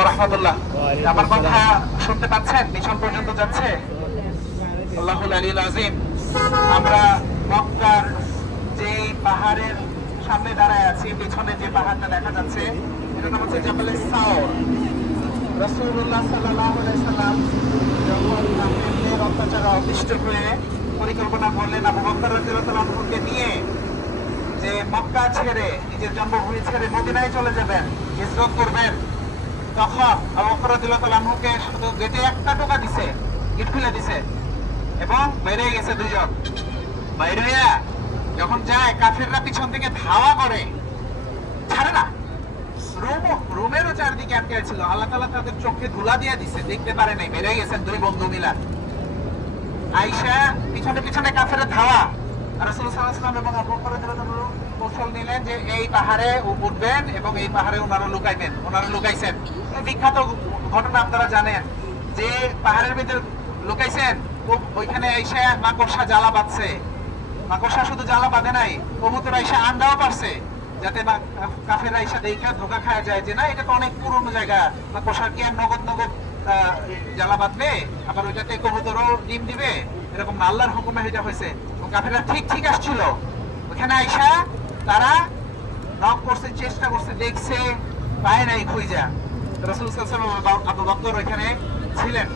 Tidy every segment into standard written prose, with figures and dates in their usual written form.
রাহমাতুল্লাহ। আমার কথা শুনতে পাচ্ছেন? পিছন পর্যন্ত যাচ্ছে? আল্লাহুল আলিয়্যুল আযীম। আমরা মক্কার যে পাহাড়ের সামনে দাঁড়ায় আছি, পিছনে যে পাহাড়টা দেখা যাচ্ছে এটার নাম হচ্ছে জাবালে সাওর। রাসূলুল্লাহ সাল্লাল্লাহু আলাইহি সাল্লাম যখন কাফেরদের অত্যাচারে অতিষ্ঠ হয়ে পরিকল্পনা করলেন আবু বকর রাদিয়াল্লাহু আনহুকে নিয়ে যে মক্কা ছেড়ে নিজের জন্মভূমি ছেড়ে মদিনায় চলে যাবেন, হিজরত করবেন, তখন আবু বকর রাদিয়াল্লাহু আনহুকে শুধু গেটে একটা টোকা দিছে, গেট খুলে দিছে এবং বেরিয়ে গেছে দুজন। বাইরে হইয়া যখন যায় কাফেররা পিছন থেকে ধাওয়া করে, ছাড়ে না। রুমেরও চারদিকে আটকে ছিল। আল্লাহ তাআলা তাদের চোখে ধুলা দিয়ে দিছে, দেখতে পারে নাই, বেরিয়ে গেছেন দুই বন্ধু মিলা। আয়েশা পিছনে পিছনে কাফেরের ধাওয়া, রাসূলুল্লাহ সাল্লাল্লাহু আলাইহি ওয়াসাল্লাম এবং আবু বকর রাদিয়াল্লাহু আনহু কৌশল নিলেন যে এই পাহাড়ে উঠবেন এবং এই পাহাড়ে ওনারা লুকাইবেন। ওনারা লুকাইছেন। বিখ্যাত ঘটনা আপনারা জানেন যে পাহাড়ের ভিতর লুকাইছেন, ওইখানে আয়েশা মাকড়সা জ্বালা বাঁধছে। মাকড়সা শুধু জ্বালা বাঁধে নাই, কবুতর আয়েশা আন্ডাও পারছে, যাতে কাফের আয়েশা দেখা ধোকা খাওয়া যায় যে না এটা তো অনেক পুরনো জায়গা, মাকড়সার কি আর নগদ নগদ জ্বালা বাঁধবে, আবার ওইটাতে কবুতরও ডিম দিবে, এরকম আল্লাহর হুকুমে এটা হয়েছে। কাফেররা ঠিক ঠিক আসছিল ওখানে আয়েশা, তারা নক করছে, চেষ্টা করছে, দেখছে, পায় নাই খুঁজা। রাসূলুল্লাহ সাল্লাল্লাহু আলাইহি ওয়াসাল্লাম আবু বকর ওখানে ছিলেন।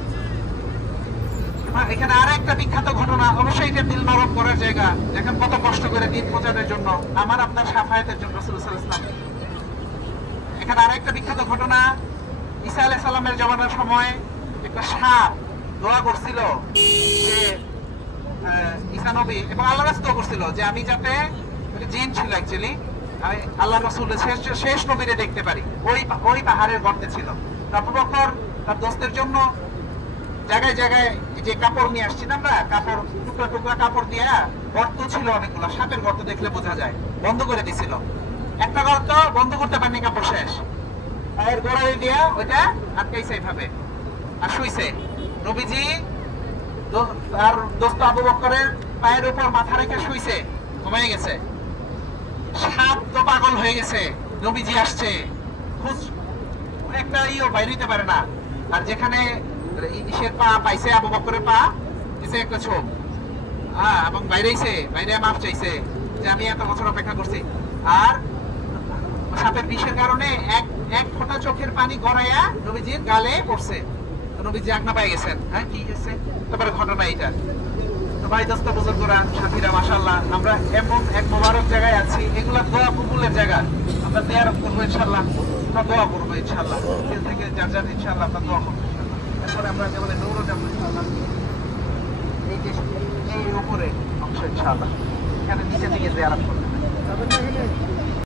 এখানে আর একটা বিখ্যাত ঘটনা, অবশ্যই এটা দিল নরম করার জায়গা। দেখেন কত কষ্ট করে দিন প্রচারের জন্য, আমার আপনার শাফায়াতের জন্য রাসূলুল্লাহ সাল্লাল্লাহু আলাইহি ওয়াসাল্লাম। এখানে আর একটা বিখ্যাত ঘটনা, ঈসা আলাইহিস সালামের জমানার সময় একটা সাপ দোয়া করছিল যে ঈসা নবী এবং আল্লাহ রাসূল করছিল যে আমি যাতে, জিন ছিল অ্যাকচুয়ালি, আমি আল্লাহ রাসূলের শেষ নবীরে দেখতে পারি। ওই পাহাড়ের গর্তে ছিল। আবু বকর তার দোস্তের জন্য জায়গায় জায়গায় যে কাপড় নিয়ে আসছি না আমরা, কাপড় টুকরা টুকরা কাপড় দিয়া, গর্ত ছিল অনেকগুলো, সাপের গর্ত দেখলে বোঝা যায়, বন্ধ করে দিছিল। একটা গর্ত বন্ধ করতে পারেনি, কাপড় শেষ, পায়ের গোড়ালি দিয়া ওইটা আটকাইছে এইভাবে আর শুইছে। নবীজি আর দোস্ত আবু বকরের পায়ের উপর মাথা রেখে শুইছে, ঘুমিয়ে গেছে। সাপ তো পাগল হয়ে গেছে, নবীজি আসছে, একটা বাইরে হইতে পারে না। আর যেখানে ইসের পা পাইছে, আবু বকরের পা দিছে একটা ছোপ, এবং বাইরে মাফ চাইছে যে আমি এত বছর অপেক্ষা করছি। আর সাপের বিষের কারণে এক ফোঁটা চোখের পানি গড়াইয়া নবীজির গালে পড়ছে। নবীজি আজ্ঞা পাই গেছেন। হ্যাঁ, কি গেছে তারপরে ঘটনা এইটা। তো ভাই দোস্ত বুজুর্গরা, সাথীরা, মাশাআল্লাহ, আমরা এমন এক মোবারক জায়গায় আছি, এগুলা দোয়া কবুলের জায়গা। আমরা জিয়ারত করবো ইনশাআল্লাহ, আমরা দোয়া করবো ইনশাআল্লাহ, দিল থেকে যার যার ইনশাআল্লাহ আমরা দোয়া করবো ইনশাআল্লাহ। এরপরে আমরা যেমন নৌরো যাবো ইনশাআল্লাহ, এই যে এই উপরে অংশ ইনশাআল্লাহ, এখানে নিচে থেকে জিয়ারত করবো।